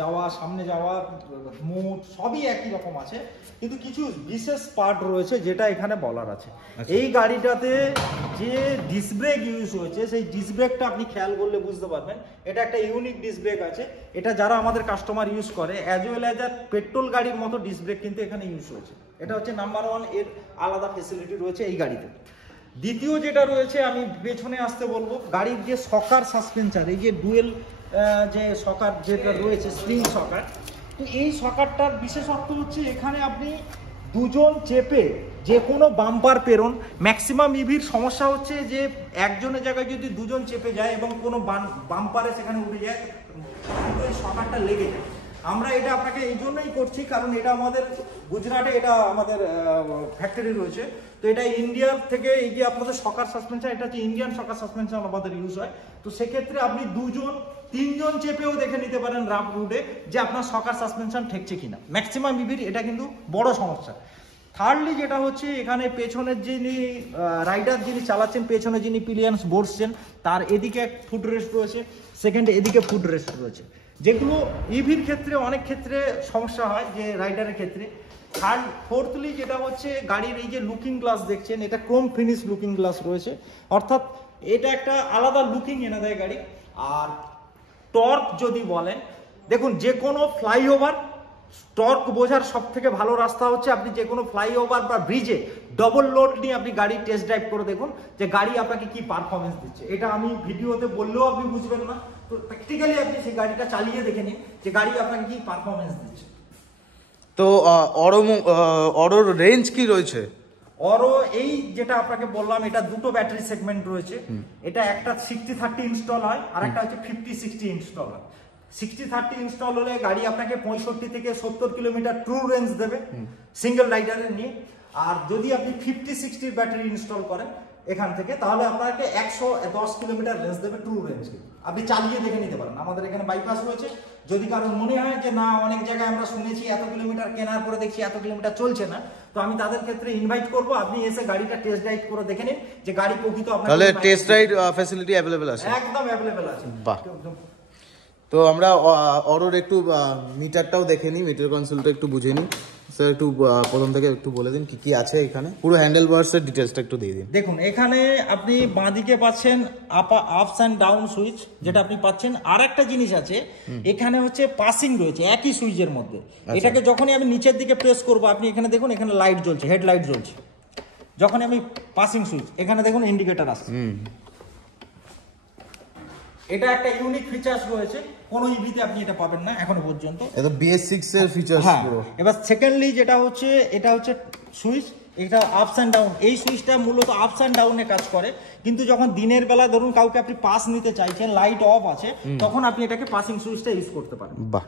যাওয়া, সামনে যাওয়া, মুড সবই একই রকম আছে, কিন্তু কিছু বিশেষ পার্ট রয়েছে যেটা এখানে বলার আছে। এই গাড়িটাতে যে ডিস্ক ব্রেক ইউজ হয়েছে, সেই ডিস্ক ব্রেকটা আপনি খেয়াল করলে বুঝতে পারবেন এটা একটা ইউনিক ডিস্ক ব্রেক আছে। এটা যারা আমাদের কাস্টমার ইউজ করে অ্যাজ ওয়েল অ্যাজ পেট্রোল গাড়ির মতো ডিস্ক ব্রেক কিন্তু এখানে ইউজ হয়েছে। এটা হচ্ছে নাম্বার 1, এর আলাদা ফেসিলিটি রয়েছে এই গাড়িতে। দ্বিতীয় যেটা রয়েছে, আমি পেছনে আসতে বলবো, গাড়ির যে সকার সাসপেনশন, এই যে ডুয়েল যে সকার যেটা রয়েছে, স্প্রিং সকার, তো এই সকারটার বিশেষত্ব হচ্ছে এখানে আপনি দুজন চেপে যে কোনো বাম্পার পেরোন। ম্যাক্সিমাম ইভির সমস্যা হচ্ছে যে একজনের জায়গায় যদি দুজন চেপে যায় এবং কোনো বাম্পারে সেখানে উঠে যায়, কিন্তু এই সকারটা লেগে যায়। আমরা এটা আপনাকে এই জন্যই করছি কারণ এটা আমাদের গুজরাটে এটা আমাদের ফ্যাক্টরি রয়েছে। তো এটা ইন্ডিয়ার থেকে এই যে আপনাদের সকার সাসপেনশন, এটা হচ্ছে ইন্ডিয়ান সকার সাসপেনশন আমাদের ইউজ হয়। তো সেক্ষেত্রে আপনি 2-3জন চেপেও দেখে নিতে পারেন রাফ রুটে যে আপনার সকার সাসপেনশন ঠেকছে কিনা। ম্যাক্সিমাম ইভির এটা কিন্তু বড় সমস্যা। থার্ডলি যেটা হচ্ছে, এখানে পেছনের যিনি রাইডার যিনি চালাচ্ছেন, পেছনে যিনি পিলিয়ন্স বসছেন, তার এদিকে ফুট রেস্ট রয়েছে, সেকেন্ডে এদিকে ফুট রেস্ট রয়েছে, যেগুলো ইভির ক্ষেত্রে অনেক ক্ষেত্রে সমস্যা হয় যে রাইডারের ক্ষেত্রে। ফোর্থলি যেটা হচ্ছে, গাড়ির এই যে লুকিং গ্লাস দেখছেন, এটা ক্রোম ফিনিশ লুকিং গ্লাস রয়েছে, অর্থাৎ এটা একটা আলাদা লুকিং এনে দেয় গাড়ি। আর টর্ক যদি বলেন, দেখুন যে কোনো ফ্লাইওভার টর্ক বোঝার সব থেকে ভালো রাস্তা হচ্ছে আপনি যে কোনো ফ্লাইওভার বা ব্রিজে ডবল লোড নিয়ে আপনি গাড়ি টেস্ট ড্রাইভ করে দেখুন যে গাড়ি আপনাকে কি পারফরমেন্স দিচ্ছে। এটা আমি ভিডিওতে বললেও আপনি বুঝবেন না, তো প্র্যাকটিক্যালি আপনি সেই গাড়িটা চালিয়ে দেখে নিন যে গাড়ি আপনাকে কি পারফরমেন্স দিচ্ছে। তো অরোর রেঞ্জ কি রয়েছে? অরো এই যেটা আপনাকে বললাম, এটা দুটো ব্যাটারি সেগমেন্ট রয়েছে। এটা একটা 60-30 ইনস্টল হয়, আর একটা হচ্ছে 50-60 ইনস্টল হয়। 60-30 ইনস্টল হলে গাড়ি আপনাকে 65 থেকে 70 কিলোমিটার ট্রু রেঞ্জ দেবে সিঙ্গেল রাইডারের নিয়ে। আর যদি আপনি 50-60 ব্যাটারি ইনস্টল করেন এখান থেকে, তাহলে আপনাকে 110 কিলোমিটার রেঞ্জ দেবে ট্রু রেঞ্জ। আপনি চালিয়ে দেখে নিতে পারেন। আমাদের এখানে বাইপাস রয়েছে, যদি কারোর মনে হয় যে না অনেক জায়গায় আমরা শুনেছি এত কিলোমিটার কেনার পরে দেখছি এত কিলোমিটার চলছে না, তো আমি তাদের ক্ষেত্রে ইনভাইট করব আপনি এসে গাড়িটা টেস্ট রাইড করে দেখে নিন যে গাড়ি প্রকৃত আপনার। তাহলে টেস্ট রাইড ফ্যাসিলিটি অ্যাভেলেবল আছে? একদম অ্যাভেলেবল আছে। বাহ। তো আমরা অরোর একটু মিটারটাও দেখে নিই, মিটার কনসোলটা একটু বুঝে নিই। স্যার একটু প্রথম থেকে একটু বলে দিন কি কি আছে এখানে, পুরো হ্যান্ডেল বার্সের ডিটেলসটা একটু দিয়ে দিন। দেখুন এখানে আপনি বাঁদিকে পাচ্ছেন আপস অ্যান্ড ডাউন সুইচ, যেটা আপনি পাচ্ছেন। আর একটা জিনিস আছে এখানে হচ্ছে পাসিং রয়েছে একই সুইচের মধ্যে। এটাকে যখনই আমি নিচের দিকে প্রেস করব, আপনি এখানে দেখুন এখানে লাইট জ্বলছে, হেডলাইট জ্বলছে। যখনই আমি পাসিং সুইচ, এখানে দেখুন ইন্ডিকেটর আসছে। এটা একটা ইউনিক ফিচার্স রয়েছে, কোন ইভিতে আপনি এটা পাবেন না এখনো পর্যন্ত। এটা BS6 এর ফিচার্স পুরো। এবার সেকেন্ডলি যেটা হচ্ছে, এটা হচ্ছে সুইচ, এটা আপস অ্যান্ড ডাউন। এই সুইচটা মূলত আপস অ্যান্ড ডাউনে কাজ করে, কিন্তু যখন দিনের বেলা ধরুন কাউকে আপনি পাস নিতে চাইছেন, লাইট অফ আছে, তখন আপনি এটাকে পাসিং সুইচটা ইউজ করতে পারেন। বাহ।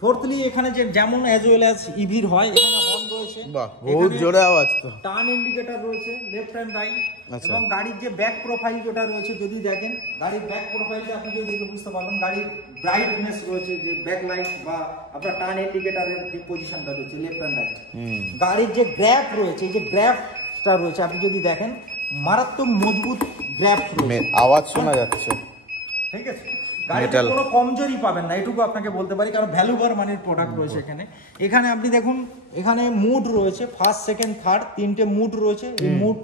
ফোর্থলি এখানে যে যেমন অ্যাজ ওয়েল অ্যাজ ইভির হয়, এখানে হর্ন রয়েছে, বাহ বহুত জোরে আওয়াজ। তো টার্ন ইন্ডিকেটর রয়েছে লেফট এন্ড রাইট, এবং গাড়ির যে ব্যাক প্রোফাইল যেটা রয়েছে, যদি দেখেন গাড়ির ব্যাক প্রোফাইলটা আপনি যদি দেখে বুঝতে পারবেন, গাড়ির ব্রাইটনেস রয়েছে, যে ব্যাক লাইট বা আপনার টার্ন ইন্ডিকেটরের যে পজিশনটা রয়েছে লেফট এন্ড রাইট। গাড়ির যে গ্র্যাপ রয়েছে, এই যে গ্র্যাপটা রয়েছে, আপনি যদি দেখেন মারাত্মক মজবুত গ্র্যাপ রয়েছে, আওয়াজ শোনা যাচ্ছে। ঠিক আছে, গাড়িতে কোনো কমজোরি পাবেন না, এটুকু আপনাকে বলতে পারি, কারণ ভ্যালু ফর মানির প্রোডাক্ট রয়েছে এখানে। এখানে আপনি দেখুন এখানে মুড রয়েছে, ফার্স্ট সেকেন্ড থার্ড, তিনটে মুড রয়েছে। এই মুড,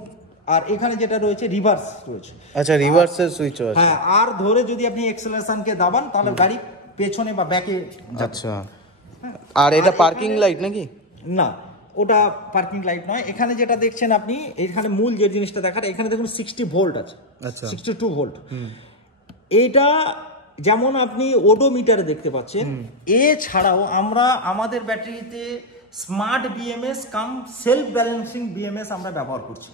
আর এখানে যেটা রয়েছে রিভার্স রয়েছে। আচ্ছা, রিভার্সের সুইচ আছে। হ্যাঁ, আর ধরে যদি আপনি এক্সেলারেশনকে দাবান তাহলে গাড়ি পেছনে বা ব্যাকে। আচ্ছা, আর এটা পার্কিং লাইট নাকি? না, ওটা পার্কিং লাইট নয়। এখানে যেটা দেখছেন আপনি, এখানে মূল যে জিনিসটা দেখার, এখানে দেখুন 60 ভোল্ট আছে। আচ্ছা, 62 ভোল্ট। এইটা যেমন আপনি ওডোমিটারে দেখতে পাচ্ছেন, এছাড়াও আমরা আমাদের ব্যাটারিতে স্মার্ট বিএমএস কাম সেলফ ব্যালেন্সিং বিএমএস আমরা ব্যবহার করছি।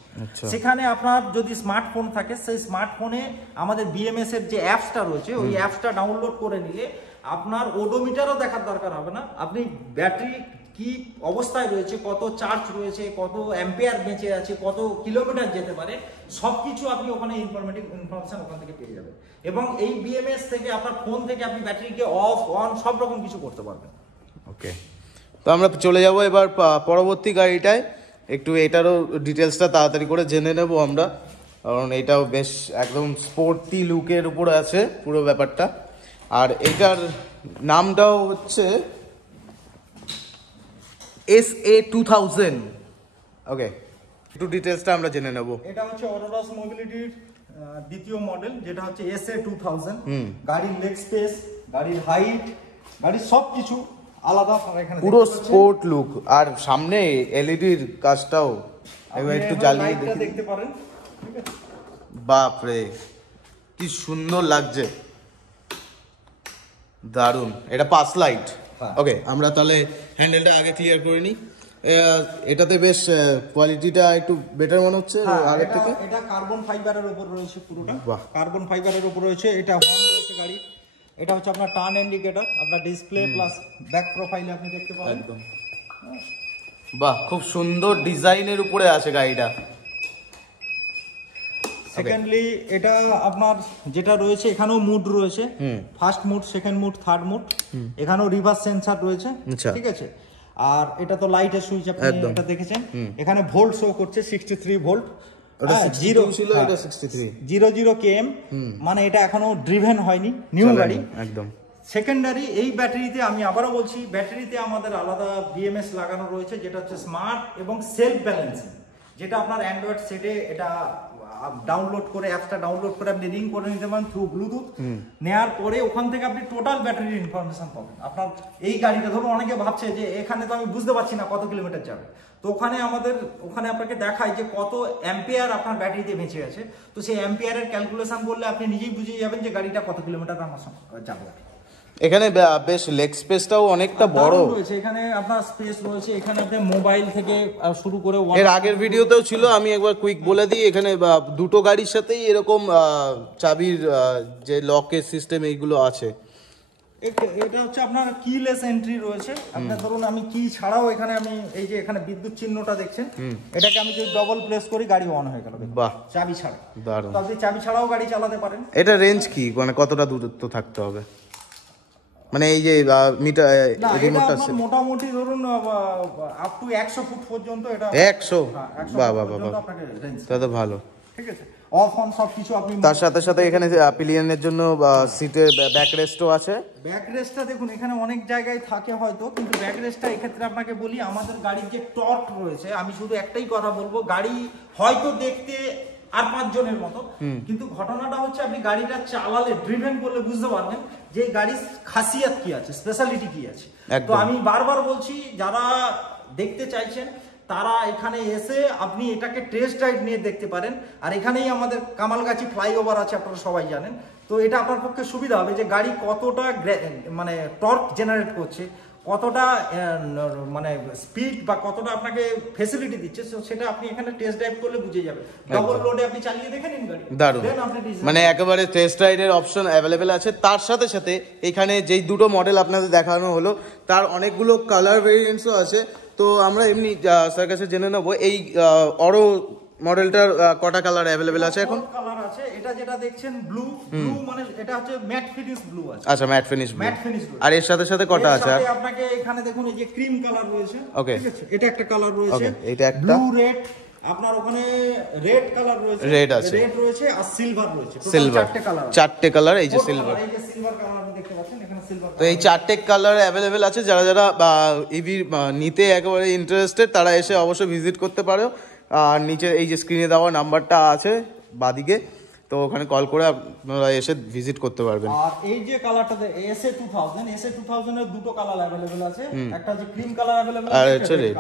সেখানে আপনার যদি স্মার্টফোন থাকে, সেই স্মার্টফোনে আমাদের বিএমএস এর যে অ্যাপসটা রয়েছে, ওই অ্যাপসটা ডাউনলোড করে নিলে আপনার ওডোমিটারও দেখার দরকার হবে না। আপনি ব্যাটারি কি অবস্থায় রয়েছে, কত চার্জ রয়েছে, কত অ্যাম্পিয়ার বেঁচে আছে, কত কিলোমিটার যেতে পারে, সব কিছু আপনি ওখানে ইনফরমেশন ওখান থেকে পেয়ে যাবেন। এবং এই বিএমএস থেকে আপনার ফোন থেকে আপনি ব্যাটারিকে অফ অন সব রকম কিছু করতে পারবেন। ওকে, তো আমরা চলে যাব এবার পরবর্তী গাড়িটায়। একটু এটারও ডিটেলসটা তাড়াতাড়ি করে জেনে নেব আমরা, কারণ এটাও বেশ একদম স্পোর্টি লুকের উপরে আছে পুরো ব্যাপারটা। আর এটার নামটাও হচ্ছে SA2000। ওকে, একটু ডিটেলসটা আমরা জেনে নেব। এটা হচ্ছে অরোরাস মোবিলিটির দ্বিতীয় মডেল, যেটা হচ্ছে SA2000। গাড়ির লেগ স্পেস, গাড়ির হাইট, গাড়ির সবকিছু আলাদা এখানে পুরো স্পোর্ট লুক। আর সামনে এলইডির কাজটাও একবার একটু জ্বালিয়ে দেখতে পারেন। ঠিক আছে, বাপ রে কি সুন্দর লাগছে, দারুন। এটা পাস লাইট। ওকে, আমরা তাহলে হ্যান্ডেলটা আগে ক্লিয়ার করে নিই। এটাতে বেশ কোয়ালিটিটা একটু বেটার মনে হচ্ছে আগের থেকে। এটা কার্বন ফাইবারের উপর রয়েছে, পুরোটা কার্বন ফাইবারের উপর রয়েছে। এটা হর্ন রয়েছে গাড়ি। এটা হচ্ছে আপনার টার্ন ইন্ডিকেটর, আপনার ডিসপ্লে প্লাস ব্যাক প্রোফাইলে আপনি দেখতে পাবেন। একদম বাহ, খুব সুন্দর ডিজাইনের উপরে আছে গাড়িটা। সেকেন্ডলি এটা আপনার যেটা রয়েছে, এখানেও মুড রয়েছে, first mood, second mood, third mood. এখানেও রিভার্স সেন্সর রয়েছে। ঠিক আছে, আর এটা তো লাইটের সুইচ, আপনি এটা দেখেছেন। এখানে ভোল্ট শো করছে 63 ভোল্ট। 0 km, মানে এটা এখনো ড্রিভেন হয়নি, নিউ গাড়ি একদম। সেকেন্ডারি এই ব্যাটারিতে, আমি আবারও বলছি, ব্যাটারিতে আমাদের আলাদা বিএমএস লাগানো রয়েছে, যেটা হচ্ছে স্মার্ট এবং সেলফ ব্যালেন্সিং, যেটা আপনার অ্যান্ড্রয়েড সেটে এটা ডাউনলোড করে, অ্যাপসটা ডাউনলোড করে আপনি রিং করে নিতে পারেন থ্রু ব্লুটুথ। নেওয়ার পরে ওখান থেকে আপনি টোটাল ব্যাটারির ইনফরমেশন পাবেন। আপনার এই গাড়িটা ধরুন, অনেকে ভাবছে যে এখানে তো আমি বুঝতে পারছি না কত কিলোমিটার যাবে, তো ওখানে আপনাকে দেখায় যে কত অ্যাম্পিয়ার আপনার ব্যাটারিতে বেঁচে আছে। তো সেই অ্যাম্পিয়ারের ক্যালকুলেশন করলে আপনি নিজেই বুঝে যাবেন যে গাড়িটা কত কিলোমিটার আমার যাবে। এখানে বেশ লেগ স্পেসটাও অনেকটা বড় রয়েছে, এখানে আপনার স্পেস রয়েছে। এখানে আপনি মোবাইল থেকে শুরু করে, এর আগের ভিডিওতেও ছিল, আমি একবার কুইক বলে দিই, এখানে দুটো গাড়ির সাথেই এরকম চাবির যে লকের সিস্টেম এইগুলো আছে। এটা হচ্ছে আপনার কিলেস এন্ট্রি রয়েছে। আপনার ধরুন আমি কি ছাড়াও এখানে আমি এই যে এখানে বিদ্যুৎ চিহ্নটা দেখছেন, এটাকে আমি যদি ডবল প্রেস করি গাড়ি অন হয়ে গেল। বাহ, চাবি ছাড়া। দারুণ। তো আপনি চাবি ছাড়াও গাড়ি চালাতে পারেন। এটা রেঞ্জ কি, মানে কতটা দূরত্ব থাকতে হবে, মানে এই যে মিটার রিমোটটা আছে? মোটামুটি ধরুন আপ টু 100 ফুট পর্যন্ত। এটা 100? বাহ বাহ বাহ, তাহলে ভালো। ঠিক আছে, অফ অন সবকিছু আপনি। তার সাথে সাথে এখানে পিলিয়নের জন্য সিটের ব্যাক রেস্টও আছে। ব্যাক রেস্টটা দেখুন, এখানে অনেক জায়গায় থাকে হয়তো, কিন্তু ব্যাক রেস্টটা এক্ষেত্রে আপনাকে বলি, আমাদের গাড়ির যে টর্ক রয়েছে, আমি শুধু একটাই কথা বলবো, গাড়ি হয়তো দেখতে আর 5 জনের মতো, কিন্তু ঘটনাটা হচ্ছে আপনি গাড়িটা চালালে, ড্রিভেন করলে বুঝতে পারবেন যে গাড়ির খাসিয়াত কি আছে, স্পেশালিটি কি আছে। তো আমি বারবার বলছি, যারা দেখতে চাইছেন তারা এখানে এসে আপনি এটাকে টেস্ট রাইড নিয়ে দেখতে পারেন। আর এখানেই আমাদের কামালগাছি ফ্লাইওভার আছে, আপনারা সবাই জানেন। তো এটা আপনার পক্ষে সুবিধা হবে যে গাড়ি কতটা মানে টর্ক জেনারেট করছে, কতটা মানে স্পিড বা কতটা আপনাকে ফ্যাসিলিটি দিচ্ছে, সেটা আপনি এখানে টেস্ট ড্রাইভ করলে বুঝে যাবেন। ডবল লোডে আপনি চালিয়ে দেখে নিন গাড়ি, দারুণ। মানে একেবারে টেস্ট রাইডের অপশন অ্যাভেলেবেল আছে। তার সাথে সাথে এখানে যেই দুটো মডেল আপনাদের দেখানো হলো, তার অনেকগুলো কালার ভেরিয়েন্টসও আছে। তো আমরা এমনি স্যার কাছে জেনে নেবো, এই অরো মডেলটার কটা কালার অ্যাভেলেবেল আছে এখন? কালার আছে, এটা যেটা দেখছেন ব্লু, মানে এটা হচ্ছে ম্যাট ফিনিশ ব্লু আছে। আচ্ছা, ম্যাট ফিনিশ ব্লু। আর এর সাথে সাথে কটা আছে? আর আপনাকে এখানে দেখুন এই যে ক্রিম কালার রয়েছে। ওকে, ঠিক আছে, এটা একটা কালার রয়েছে। এটা একটা ব্লু রেড, আপনার ওখানে রেড কালার রয়েছে, রেড আছে, রেড রয়েছে, আর সিলভার রয়েছে। সিলভার, চারটে কালার। এই যে সিলভার, এই যে সিলভার কালার আপনি দেখতে পাচ্ছেন, এখানে সিলভার। তো এই চারটে কালার অ্যাভেলেবেল আছে। যারা যারা ইভি নিতে একেবারে ইন্টারেস্টেড, তারা এসে অবশ্যই ভিজিট করতে পারো। আর নিচে এই যে স্ক্রিনে দেওয়া নাম্বারটা আছে বাদিকে, তো ওখানে কল করে আপনারা এসে ভিজিট করতে পারবেন। আর এই যে কালারটা SA2000 এর দুটো কালার अवेलेबल আছে, একটা যে ক্রিম কালার अवेलेबल আছে, আর হচ্ছে রেড।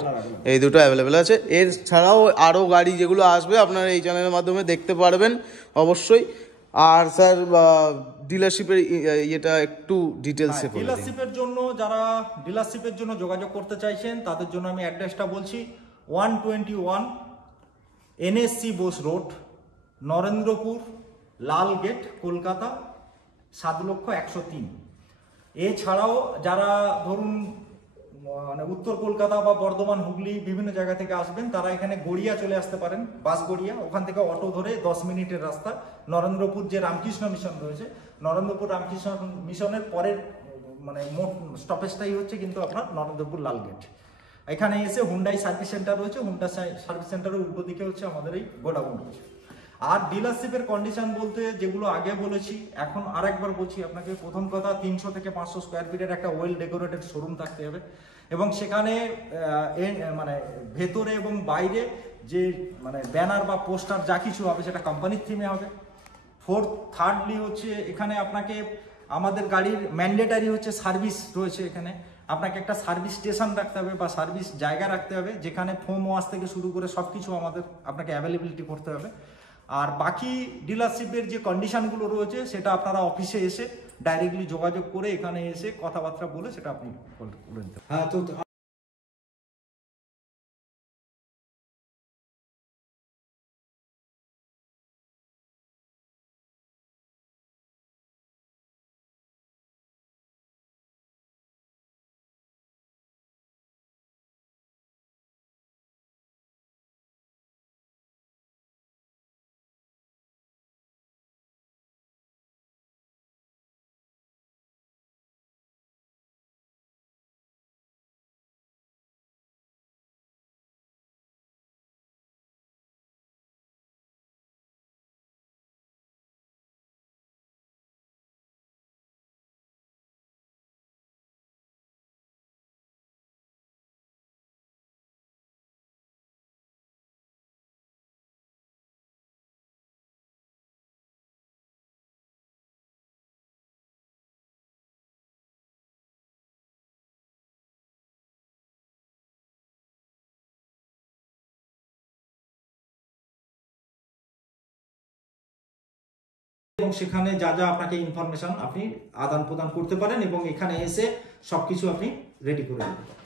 এই দুটো अवेलेबल আছে। এর ছাড়াও আরো গাড়ি যেগুলো আসবে আপনারা এই চ্যানেলের মাধ্যমে দেখতে পারবেন অবশ্যই। আর স্যার ডিলারশিপের এটা একটু ডিটেইলসে বলুন। ডিলারশিপের জন্য, যারা ডিলারশিপের জন্য যোগাযোগ করতে চাইছেন, তাদের জন্য আমি অ্যাড্রেসটা বলছি। 121 NSC বোস রোড, নরেন্দ্রপুর, লাল গেট, কলকাতা 7,01,03। এছাড়াও যারা ধরুন মানে উত্তর কলকাতা বা বর্ধমান, হুগলি বিভিন্ন জায়গা থেকে আসবেন, তারা এখানে গড়িয়া চলে আসতে পারেন, বাস গড়িয়া, ওখান থেকে অটো ধরে 10 মিনিটের রাস্তা নরেন্দ্রপুর যে রামকৃষ্ণ মিশন রয়েছে, নরেন্দ্রপুর রামকৃষ্ণ মিশনের পরের মানে মোট স্টপেজটাই হচ্ছে কিন্তু আপনার নরেন্দ্রপুর লালগেট। এখানে এসে হুন্ডাই সার্ভিস সেন্টার রয়েছে, হুন্ডা সার্ভিস সেন্টারের উল্টো দিকে হচ্ছে আমাদের এই গোডাউন রয়েছে। আর ডিলারশিপের কন্ডিশন বলতে যেগুলো আগে বলেছি, এখন আরেকবার বলছি আপনাকে। প্রথম কথা, 300 থেকে 500 স্কোয়ার ফিটের একটা ওয়েল ডেকোরেটেড শোরুম থাকতে হবে, এবং সেখানে মানে ভেতরে এবং বাইরে যে মানে ব্যানার বা পোস্টার যা কিছু হবে সেটা কোম্পানির থিমে হবে। থার্ডলি হচ্ছে এখানে আপনাকে আমাদের গাড়ির ম্যান্ডেটারি হচ্ছে সার্ভিস রয়েছে। এখানে আপনাকে একটা সার্ভিস স্টেশন রাখতে হবে বা সার্ভিস জায়গা রাখতে হবে, যেখানে ফোম ওয়াশ থেকে শুরু করে সব কিছু আমাদের আপনাকে অ্যাভেলেবিলিটি করতে হবে। আর বাকি ডিলারশিপের যে কন্ডিশনগুলো রয়েছে সেটা আপনারা অফিসে এসে ডাইরেক্টলি যোগাযোগ করে এখানে এসে কথাবার্তা বলে সেটা আপনি করে নিতে পারেন। হ্যাঁ, তো এবং সেখানে যা যা আপনাকে ইনফরমেশন আপনি আদান প্রদান করতে পারেন এবং এখানে এসে সবকিছু আপনি রেডি করে নিতে পারেন।